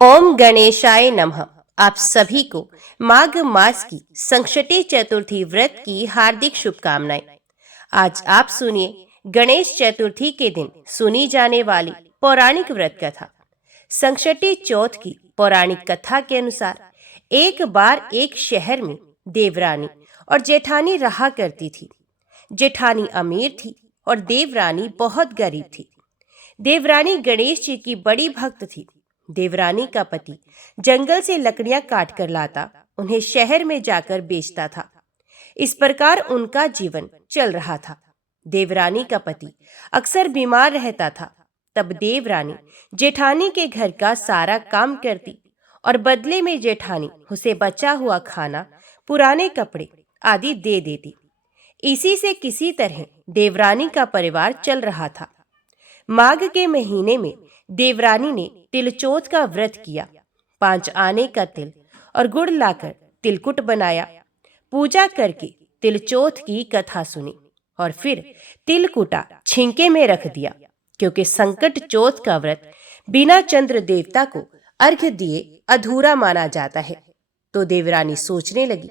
ओम गणेशाय नमः। आप सभी को माघ मास की संकष्टी चतुर्थी व्रत की हार्दिक शुभकामनाएं। आज आप सुनिए गणेश चतुर्थी के दिन सुनी जाने वाली पौराणिक व्रत कथा। संकष्टी चौथ की पौराणिक कथा के अनुसार एक बार एक शहर में देवरानी और जेठानी रहा करती थी। जेठानी अमीर थी और देवरानी बहुत गरीब थी। देवरानी गणेश जी की बड़ी भक्त थी। देवरानी का पति जंगल से लकड़ियां काट कर लाता, उन्हें शहर में जाकर बेचता था। इस प्रकार उनका जीवन चल रहा था। देवरानी का पति अक्सर बीमार रहता था। तब देवरानी जेठानी के घर का सारा काम करती और बदले में जेठानी उसे बचा हुआ खाना, पुराने कपड़े आदि दे देती। इसी से किसी तरह देवरानी का परिवार चल रहा था। माघ के महीने में देवरानी ने तिलचौथ का व्रत किया। 5 आने का तिल और गुड़ लाकर तिलकुट बनाया। पूजा करके तिलचौथ की कथा सुनी और फिर तिलकुटा छिंके में रख दिया, क्योंकि संकट चौथ का व्रत बिना चंद्र देवता को अर्घ्य दिए अधूरा माना जाता है। तो देवरानी सोचने लगी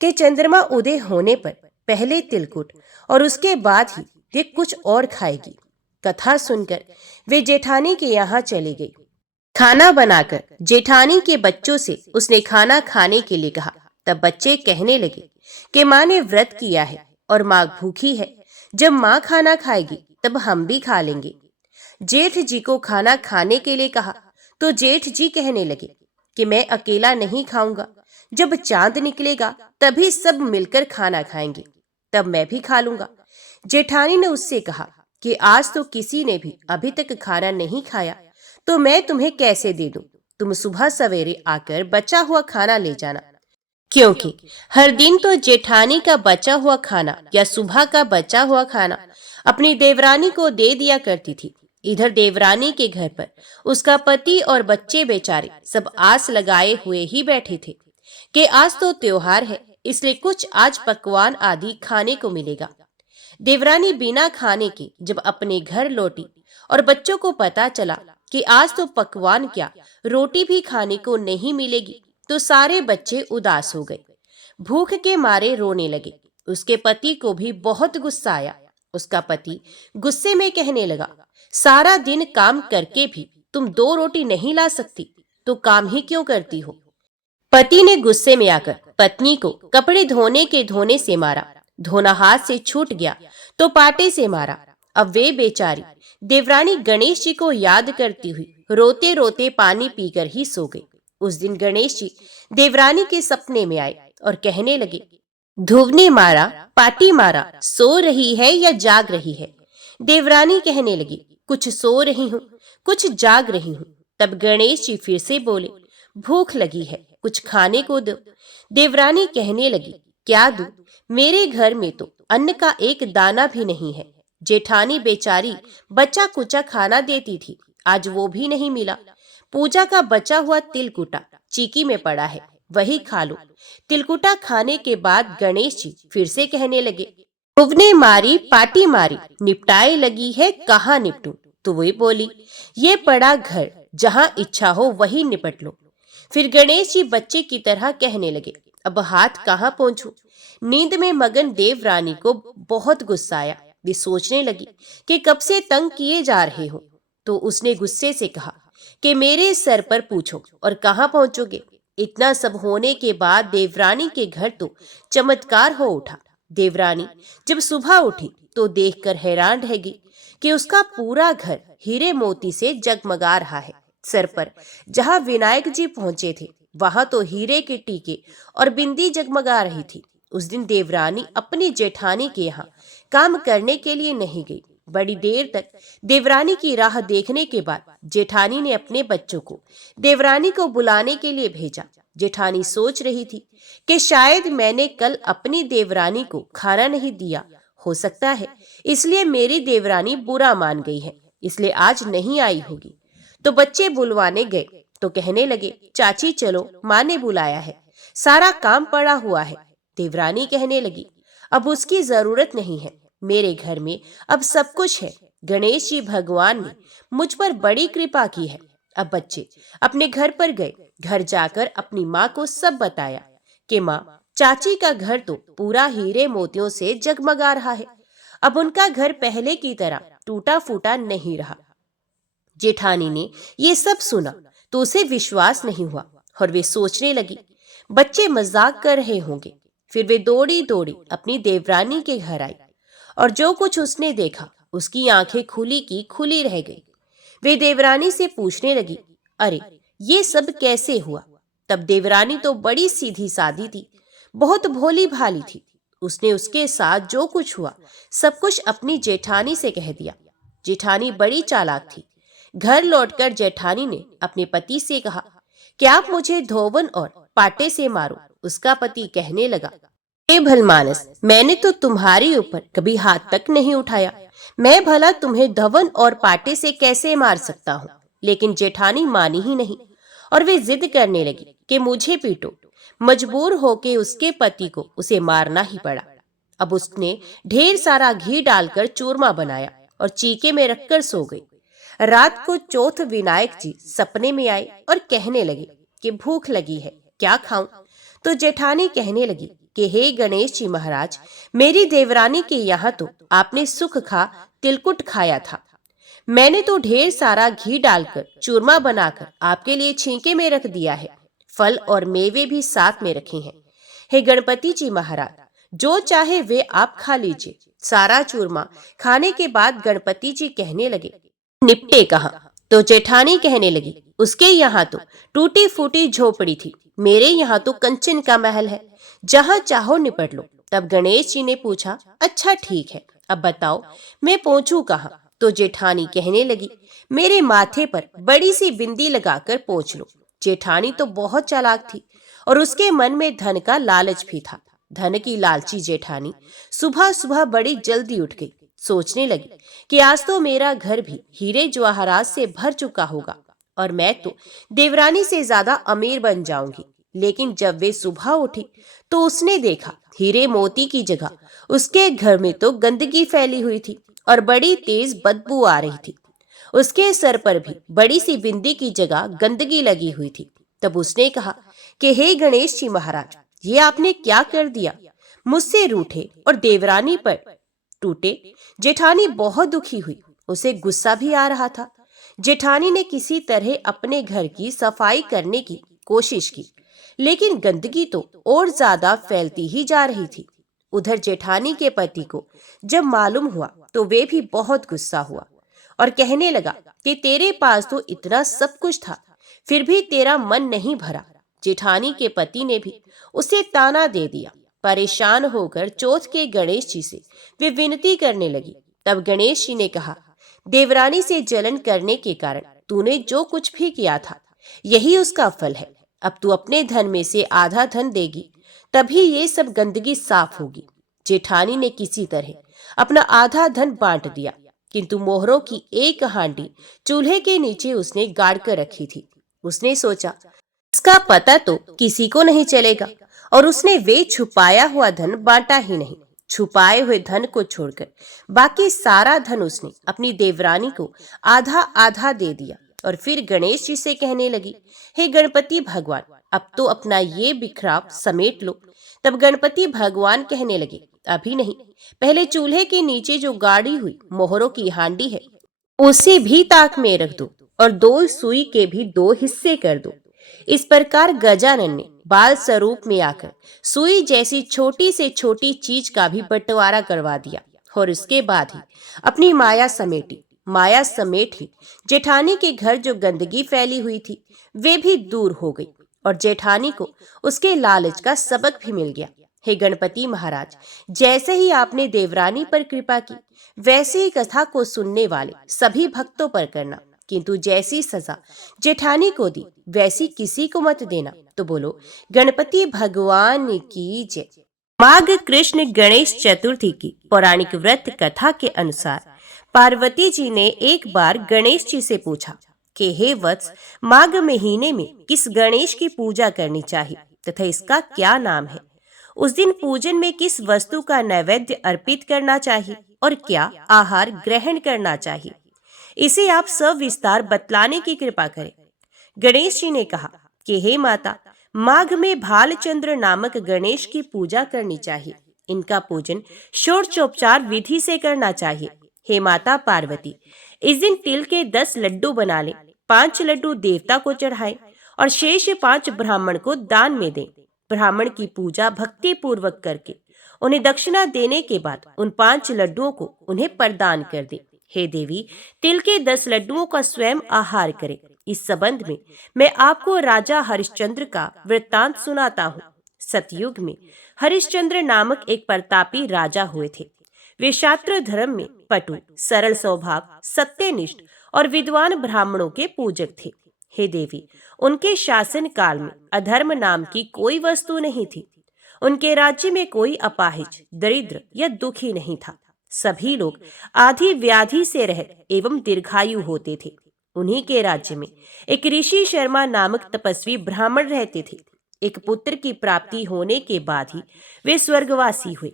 कि चंद्रमा उदय होने पर पहले तिलकुट और उसके बाद ही वे कुछ और खाएगी। कथा सुनकर वे जेठानी के यहाँ चली गई। खाना बनाकर जेठानी के बच्चों से उसने खाना खाने के लिए कहा। तब बच्चे कहने लगे कि माँ ने व्रत किया है और माँ भूखी है। जब माँ खाना खाएगी तब हम भी खा लेंगे। जेठ जी को खाना खाने के लिए कहा तो जेठ जी कहने लगे कि मैं अकेला नहीं खाऊंगा। जब चांद निकलेगा तभी सब मिलकर खाना खाएंगे, तब मैं भी खा लूंगा। जेठानी ने उससे कहा कि आज तो किसी ने भी अभी तक खाना नहीं खाया, तो मैं तुम्हें कैसे दे दूं? तुम सुबह सवेरे आकर बचा हुआ खाना ले जाना। क्योंकि हर दिन तो जेठानी का बचा हुआ खाना या सुबह का बचा हुआ खाना अपनी देवरानी को दे दिया करती थी। इधर देवरानी के घर पर उसका पति और बच्चे बेचारे सब आस लगाए हुए ही बैठे थे कि आज तो त्योहार है, इसलिए कुछ आज पकवान आदि खाने को मिलेगा। देवरानी बिना खाने के जब अपने घर लौटी और बच्चों को पता चला कि आज तो पकवान क्या, रोटी भी खाने को नहीं मिलेगी, तो सारे बच्चे उदास हो गए, भूख के मारे रोने लगे। उसके पति को भी बहुत गुस्सा आया। उसका पति गुस्से में कहने लगा, सारा दिन काम करके भी तुम 2 रोटी नहीं ला सकती, तो काम ही क्यों करती हो? पति ने गुस्से में आकर पत्नी को कपड़े धोने से मारा। धोना हाथ से छूट गया तो पाटे से मारा। अब वे बेचारी देवरानी गणेश जी को याद करती हुई रोते रोते पानी पीकर ही सो गई। उस दिन गणेश जी देवरानी के सपने में आए और कहने लगे, ध्रुव ने मारा, पाटी मारा, सो रही है या जाग रही है? देवरानी कहने लगी, कुछ सो रही हूँ, कुछ जाग रही हूँ। तब गणेश जी फिर से बोले, भूख लगी है, कुछ खाने को दो। देवरानी कहने लगी, क्या दूं? मेरे घर में तो अन्न का एक दाना भी नहीं है। जेठानी बेचारी बचा कुचा खाना देती थी, आज वो भी नहीं मिला। पूजा का बचा हुआ तिलकुटा चीकी में पड़ा है, वही खा लो। तिलकुटा खाने के बाद गणेश जी फिर से कहने लगे, ध्रुव मारी, पाटी मारी, निपटाए लगी है, कहाँ निपटूं? तो वही बोली, ये पड़ा घर, जहाँ इच्छा हो वही निपट लो। फिर गणेश जी बच्चे की तरह कहने लगे, अब हाथ कहाँ पहुंचूं? नींद में मगन देवरानी को बहुत गुस्सा आया। वे सोचने लगी कि कब से तंग किए जा रहे हो। तो उसने गुस्से से कहा कि मेरे सर पर पूछो और कहाँ पहुंचोगे? इतना सब होने के बाद देवरानी के घर तो चमत्कार हो उठा। देवरानी जब सुबह उठी तो देखकर हैरान रह गई कि उसका पूरा घर हीरे मोती से जगमगा रहा है। सर पर जहाँ विनायक जी पहुंचे थे वहां तो हीरे के टीके और बिंदी जगमगा रही थी। उस दिन देवरानी अपनी जेठानी के यहाँ काम करने के लिए नहीं गई। बड़ी देर तक देवरानी की राह देखने के बाद जेठानी ने अपने बच्चों को देवरानी को बुलाने के लिए भेजा। जेठानी सोच रही थी कि शायद मैंने कल अपनी देवरानी को खाना नहीं दिया, हो सकता है इसलिए मेरी देवरानी बुरा मान गई है, इसलिए आज नहीं आई होगी। तो बच्चे बुलवाने गए तो कहने लगे, चाची चलो, माँ ने बुलाया है, सारा काम पड़ा हुआ है। देवरानी कहने लगी, अब उसकी जरूरत नहीं है, मेरे घर में अब सब कुछ है। गणेश जी भगवान ने मुझ पर बड़ी कृपा की है, अब बच्चे अपने घर पर गए। घर जाकर अपनी माँ को सब बताया कि माँ, चाची का घर तो पूरा हीरे मोतियों से जगमगा रहा है। अब उनका घर पहले की तरह टूटा फूटा नहीं रहा। जेठानी ने ये सब सुना तो उसे विश्वास नहीं हुआ और वे सोचने लगी बच्चे मजाक कर रहे होंगे। फिर वे दौड़ी दौड़ी अपनी देवरानी के घर आई और जो कुछ उसने देखा उसकी आंखें खुली की खुली रह गई। वे देवरानी से पूछने लगी, अरे ये सब कैसे हुआ? तब देवरानी तो बड़ी सीधी सादी थी, बहुत भोली भाली थी। उसने उसके साथ जो कुछ हुआ सब कुछ अपनी जेठानी से कह दिया। जेठानी बड़ी चालाक थी। घर लौटकर जेठानी ने अपने पति से कहा कि आप मुझे धोवन और पाटे से मारो। उसका पति कहने लगा, हे भलमानस, मैंने तो तुम्हारे ऊपर कभी हाथ तक नहीं उठाया। मैं भला तुम्हें धवन और पाटे से कैसे मार सकता हूँ? लेकिन जेठानी मानी ही नहीं और वे जिद करने लगी कि मुझे पीटो। मजबूर होके उसके पति को उसे मारना ही पड़ा। अब उसने ढेर सारा घी डालकर चूरमा बनाया और चीके में रखकर सो गई। रात को चौथ विनायक जी सपने में आए और कहने लगे कि भूख लगी है, क्या खाऊं? तो जेठानी कहने लगी कि हे गणेश जी महाराज, मेरी देवरानी के यहाँ तो आपने सुख खा तिलकुट खाया था। मैंने तो ढेर सारा घी डालकर चूरमा बनाकर आपके लिए छींके में रख दिया है। फल और मेवे भी साथ में रखे हैं। हे गणपति जी महाराज, जो चाहे वे आप खा लीजिए। सारा चूरमा खाने के बाद गणपति जी कहने लगे, निपटे कहाँ? तो जेठानी कहने लगी, उसके यहाँ तो टूटी फूटी झोपड़ी थी, मेरे यहाँ तो कंचन का महल है, जहाँ चाहो निपट लो। तब गणेश जी ने पूछा, अच्छा ठीक है, अब बताओ मैं पहुंचूं कहाँ? तो जेठानी कहने लगी, मेरे माथे पर बड़ी सी बिंदी लगाकर पहुंच लो। जेठानी तो बहुत चालाक थी और उसके मन में धन का लालच भी था। धन की लालची जेठानी सुबह सुबह बड़ी जल्दी उठ गई। सोचने लगी कि आज तो मेरा घर भी हीरे जवाहरात से भर चुका होगा और मैं तो देवरानी से ज्यादा अमीर बन जाऊंगी। लेकिन जब वे सुबह उठी तो उसने देखा हीरे मोती की जगह उसके घर में तो गंदगी फैली हुई थी और बड़ी तेज बदबू आ रही थी। उसके सर पर भी बड़ी सी बिंदी की जगह गंदगी लगी हुई थी। तब उसने कहा कि हे गणेश जी महाराज, ये आपने क्या कर दिया? मुझसे रूठे और देवरानी पर टूटे। जेठानी बहुत दुखी हुई, उसे गुस्सा भी आ रहा था। जेठानी ने किसी तरह अपने घर की सफाई करने की कोशिश की, लेकिन गंदगी तो और ज्यादा फैलती ही जा रही थी। उधर जेठानी के पति को जब मालूम हुआ तो वे भी बहुत गुस्सा हुआ और कहने लगा कि तेरे पास तो इतना सब कुछ था, फिर भी तेरा मन नहीं भरा। जेठानी के पति ने भी उसे ताना दे दिया। परेशान होकर चौथ के गणेश जी से वे विनती करने लगी। तब गणेश जी ने कहा, देवरानी से जलन करने के कारण तूने जो कुछ भी किया था, यही उसका फल है। अब तू अपने धन में से आधा धन देगी, तभी ये सब गंदगी साफ होगी। जेठानी ने किसी तरह अपना आधा धन बांट दिया, किंतु मोहरों की एक हांडी चूल्हे के नीचे उसने गाड़ कर रखी थी। उसने सोचा, इसका पता तो किसी को नहीं चलेगा, और उसने वे छुपाया हुआ धन बांटा ही नहीं। छुपाए हुए धन को छोड़कर बाकी सारा धन उसने अपनी देवरानी को आधा आधा दे दिया और फिर गणेश जी से कहने लगी, हे गणपति भगवान, अब तो अपना ये बिखराव समेट लो। तब गणपति भगवान कहने लगे, अभी नहीं, पहले चूल्हे के नीचे जो गाड़ी हुई मोहरों की हांडी है उसे भी ताक में रख दो और दो सुई के भी दो हिस्से कर दो। इस प्रकार गजानन ने बाल स्वरूप में आकर सुई जैसी छोटी से छोटी चीज का भी बंटवारा करवा दिया और उसके बाद ही अपनी माया समेटी। माया समेट ही जेठानी के घर जो गंदगी फैली हुई थी वे भी दूर हो गई और जेठानी को उसके लालच का सबक भी मिल गया। हे गणपति महाराज, जैसे ही आपने देवरानी पर कृपा की, वैसे ही कथा को सुनने वाले सभी भक्तों पर करना, किंतु जैसी सजा जेठानी को दी वैसी किसी को मत देना। तो बोलो गणपति भगवान की जय। माघ कृष्ण गणेश चतुर्थी की पौराणिक व्रत कथा के अनुसार पार्वती जी ने एक बार गणेश जी से पूछा कि हे वत्स, माघ महीने में किस गणेश की पूजा करनी चाहिए तथा इसका क्या नाम है? उस दिन पूजन में किस वस्तु का नैवेद्य अर्पित करना चाहिए और क्या आहार ग्रहण करना चाहिए? इसे आप सविस्तार बतलाने की कृपा करें। गणेश जी ने कहा कि हे माता, माघ में भालचंद्र नामक गणेश की पूजा करनी चाहिए। इनका पूजन षोडशोपचार विधि से करना चाहिए। हे माता पार्वती, इस दिन तिल के 10 लड्डू बना लें, 5 लड्डू देवता को चढ़ाएं और शेष 5 ब्राह्मण को दान में दें। ब्राह्मण की पूजा भक्ति पूर्वक करके उन्हें दक्षिणा देने के बाद उन 5 लड्डुओं को उन्हें प्रदान कर दें। हे देवी, तिल के 10 लड्डुओं का स्वयं आहार करें। इस संबंध में मैं आपको राजा हरिश्चंद्र का वृत्तांत सुनाता हूँ। सतयुग में हरिश्चंद्र नामक एक प्रतापी राजा हुए थे। वे शास्त्र धर्म में पटु, सरल स्वभाव, सत्यनिष्ठ और विद्वान ब्राह्मणों के पूजक थे। हे देवी, उनके शासन काल में अधर्म नाम की कोई वस्तु नहीं थी। उनके राज्य में कोई अपाहिज, दरिद्र या दुखी नहीं था। सभी लोग आधी व्याधि से रहित एवं दीर्घायु होते थे। उन्हीं के राज्य में एक ऋषि शर्मा नामक तपस्वी ब्राह्मण रहते थे। एक पुत्र की प्राप्ति होने के बाद ही वे स्वर्गवासी हुए।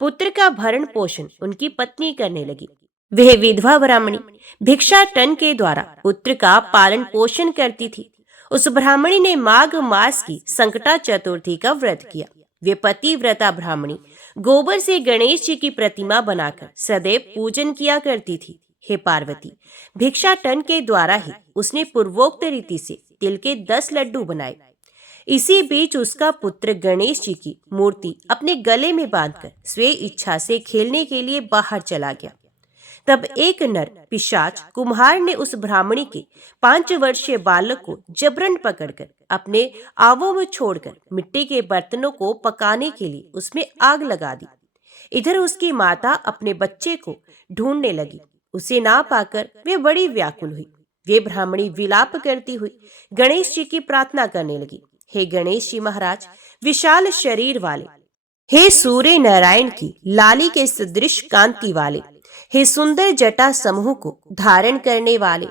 पुत्र का भरण पोषण उनकी पत्नी करने लगी। वह विधवा ब्राह्मणी भिक्षाटन के द्वारा पुत्र का पालन पोषण करती थी। उस ब्राह्मणी ने माघ मास की संकटा चतुर्थी का व्रत किया। वे पतिव्रता ब्राह्मणी गोबर से गणेश जी की प्रतिमा बनाकर सदैव पूजन किया करती थी। हे पार्वती, भिक्षाटन के द्वारा ही उसने पूर्वोक्त रीति से तिल के 10 लड्डू बनाए। इसी बीच उसका पुत्र गणेश जी की मूर्ति अपने गले में बांधकर स्वे इच्छा से खेलने के लिए बाहर चला गया। तब एक नर पिशाच कुम्हार ने उस ब्राह्मणी के 5 वर्षीय बालक को जबरन पकड़कर अपने आवों में छोड़कर मिट्टी के बर्तनों को पकाने के लिए उसमें आग लगा दी। इधर उसकी माता अपने बच्चे को ढूंढने लगी। उसे ना पाकर वे बड़ी व्याकुल हुई। वे ब्राह्मणी विलाप करती हुई गणेश जी की प्रार्थना करने लगी। हे गणेश जी महाराज, विशाल शरीर वाले, हे सूर्य नारायण की लाली के सदृश कांति वाले, हे सुंदर जटा समूह को धारण करने वाले,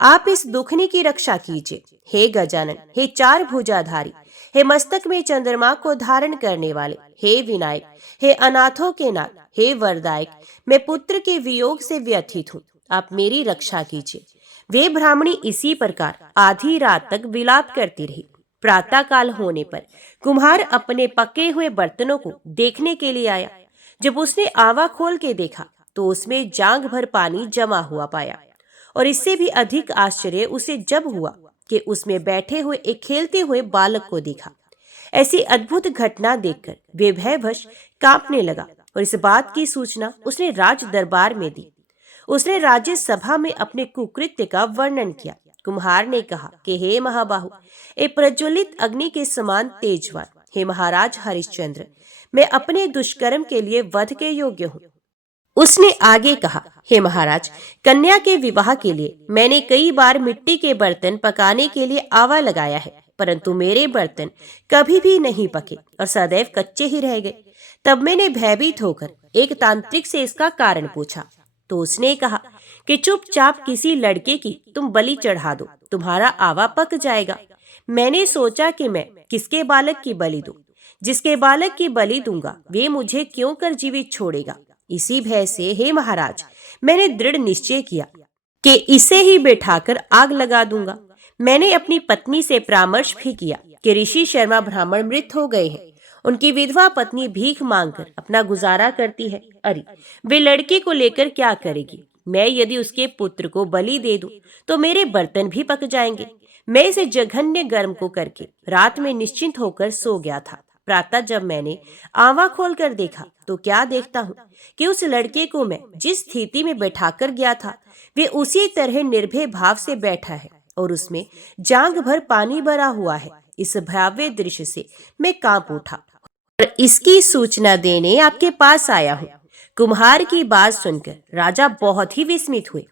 आप इस दुखनी की रक्षा कीजिए। हे गजानन, हे 4 भुजाधारी, हे मस्तक में चंद्रमा को धारण करने वाले, हे विनायक, हे अनाथों के नाथ, हे वरदायक, मैं पुत्र के वियोग से व्यथित हूँ, आप मेरी रक्षा कीजिए। वे ब्राह्मणी इसी प्रकार आधी रात तक विलाप करती रही। प्रातः काल होने पर कुम्हार अपने पके हुए बर्तनों को देखने के लिए आया। जब उसने आवा खोल के देखा तो उसमें जांघ भर पानी जमा हुआ पाया। और इससे भी अधिक आश्चर्य उसे जब हुआ कि उसमें बैठे हुए एक खेलते हुए बालक को देखा। ऐसी अद्भुत घटना देखकर वे भयवश कांपने लगा और इस बात की सूचना उसने राज दरबार में दी। उसने राज्य सभा में अपने कुकृत्य का वर्णन किया। कुम्हार ने कहा कि हे महाबाहु, ए प्रज्वलित अग्नि के समान तेजवान, हे महाराज हरिश्चंद्र, मैं अपने दुष्कर्म के लिए वध के योग्य हूँ। उसने आगे कहा, हे महाराज, कन्या के विवाह के लिए मैंने कई बार मिट्टी के बर्तन पकाने के लिए आवा लगाया है, परंतु मेरे बर्तन कभी भी नहीं पके और सदैव कच्चे ही रह गए। तब मैंने भयभीत होकर एक तांत्रिक से इसका कारण पूछा तो उसने कहा कि चुपचाप किसी लड़के की तुम बलि चढ़ा दो, तुम्हारा आवा पक जाएगा। मैंने सोचा कि मैं किसके बालक की बलि दूं? जिसके बालक की बलि दूंगा वे मुझे क्यों कर जीवित छोड़ेगा। इसी भय से हे महाराज, मैंने दृढ़ निश्चय किया कि इसे ही बैठाकर आग लगा दूंगा। मैंने अपनी पत्नी से परामर्श भी किया कि ऋषि शर्मा ब्राह्मण मृत हो गए हैं। उनकी विधवा पत्नी भीख मांगकर अपना गुजारा करती है। अरे, वे लड़के को लेकर क्या करेगी? मैं यदि उसके पुत्र को बलि दे दूं तो मेरे बर्तन भी पक जाएंगे। मैं इसे जघन्य गर्म को करके रात में निश्चिंत होकर सो गया था। प्रातः जब मैंने आंवा खोलकर देखा तो क्या देखता हूँ कि उस लड़के को मैं जिस स्थिति में बैठाकर गया था वे उसी तरह निर्भय भाव से बैठा है और उसमें जांघ भर पानी भरा हुआ है। इस भयावह दृश्य से मैं कांप उठा और इसकी सूचना देने आपके पास आया हूँ। कुम्हार की बात सुनकर राजा बहुत ही विस्मित हुए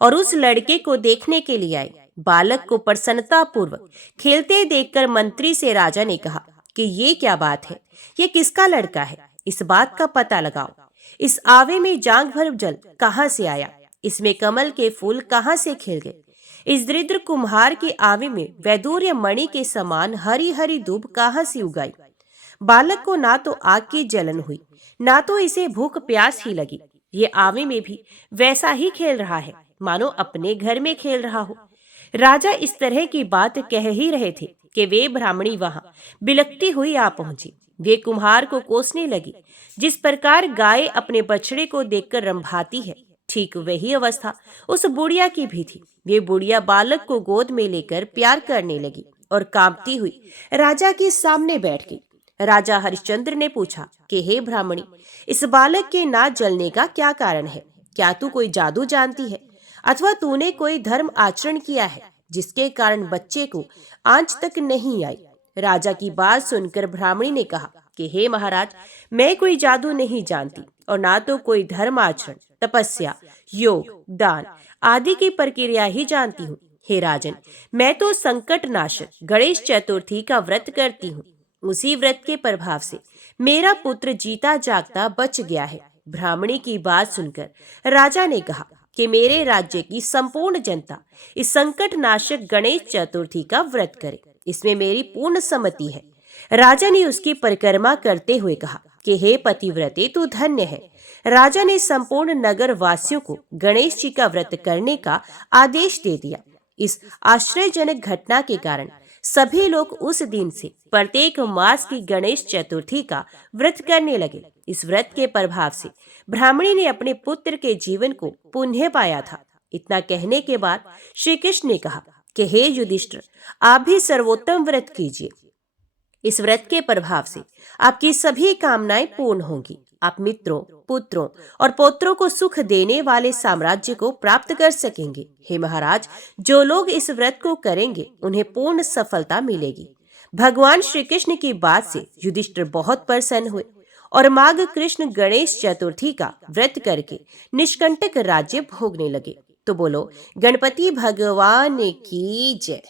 और उस लड़के को देखने के लिए आए। बालक को प्रसन्नता पूर्वक खेलते देखकर मंत्री से राजा ने कहा कि ये क्या बात है, ये किसका लड़का है? इस बात का पता लगाओ। इस आवे में जांघ भर जल कहाँ से आया? इसमें कमल के फूल कहाँ से खिल गए? इस दरिद्र कुम्हार के आवे में वैदूर्य मणि के समान हरी हरी दूब कहाँ से उगाई? बालक को ना तो आग की जलन हुई, ना तो इसे भूख प्यास ही लगी। ये आवे में भी वैसा ही खेल रहा है मानो अपने घर में खेल रहा हो। राजा इस तरह की बात कह ही रहे थे कि वे ब्राह्मणी वहां बिलखती हुई आ पहुंची। वे कुम्हार को कोसने लगी। जिस प्रकार गाय अपने बछड़े को देखकर रंभाती है, ठीक वही अवस्था उस बुढ़िया की भी थी। वे बुढ़िया बालक को गोद में लेकर प्यार करने लगी और कांपती हुई राजा के सामने बैठ गई। राजा हरिश्चंद्र ने पूछा कि हे ब्राह्मणी, इस बालक के ना जलने का क्या कारण है? क्या तू कोई जादू जानती है, अथवा तूने कोई धर्म आचरण किया है जिसके कारण बच्चे को आंच तक नहीं आई? राजा की बात सुनकर ब्राह्मणी ने कहा कि हे महाराज, मैं कोई जादू नहीं जानती और ना तो कोई धर्म आचरण, तपस्या, योग, दान आदि की प्रक्रिया ही जानती हूँ। हे राजन, मैं तो संकट नाशक गणेश चतुर्थी का व्रत करती हूँ। उसी व्रत के प्रभाव से मेरा पुत्र जीता जागता बच गया है। ब्राह्मणी की बात सुनकर राजा ने कहा कि मेरे राज्य की संपूर्ण जनता इस संकट नाशक गणेश चतुर्थी का व्रत करे, इसमें मेरी पूर्ण सम्मति है। राजा ने उसकी परिक्रमा करते हुए कहा कि हे पतिव्रते, तू धन्य है। राजा ने संपूर्ण नगर वासियों को गणेश जी का व्रत करने का आदेश दे दिया। इस आश्चर्यजनक घटना के कारण सभी लोग उस दिन से प्रत्येक मास की गणेश चतुर्थी का व्रत करने लगे। इस व्रत के प्रभाव से ब्राह्मणी ने अपने पुत्र के जीवन को पुनः पाया था। इतना कहने के बाद श्री कृष्ण ने कहा कि हे युधिष्ठिर, आप भी सर्वोत्तम व्रत कीजिए। इस व्रत के प्रभाव से आपकी सभी कामनाएं पूर्ण होंगी। आप मित्रों, पुत्रों और पौत्रों को सुख देने वाले साम्राज्य को प्राप्त कर सकेंगे। हे महाराज, जो लोग इस व्रत को करेंगे उन्हें पूर्ण सफलता मिलेगी। भगवान श्री कृष्ण की बात से युधिष्ठिर बहुत प्रसन्न हुए और माघ कृष्ण गणेश चतुर्थी का व्रत करके निष्कंटक राज्य भोगने लगे। तो बोलो गणपति भगवान की जय।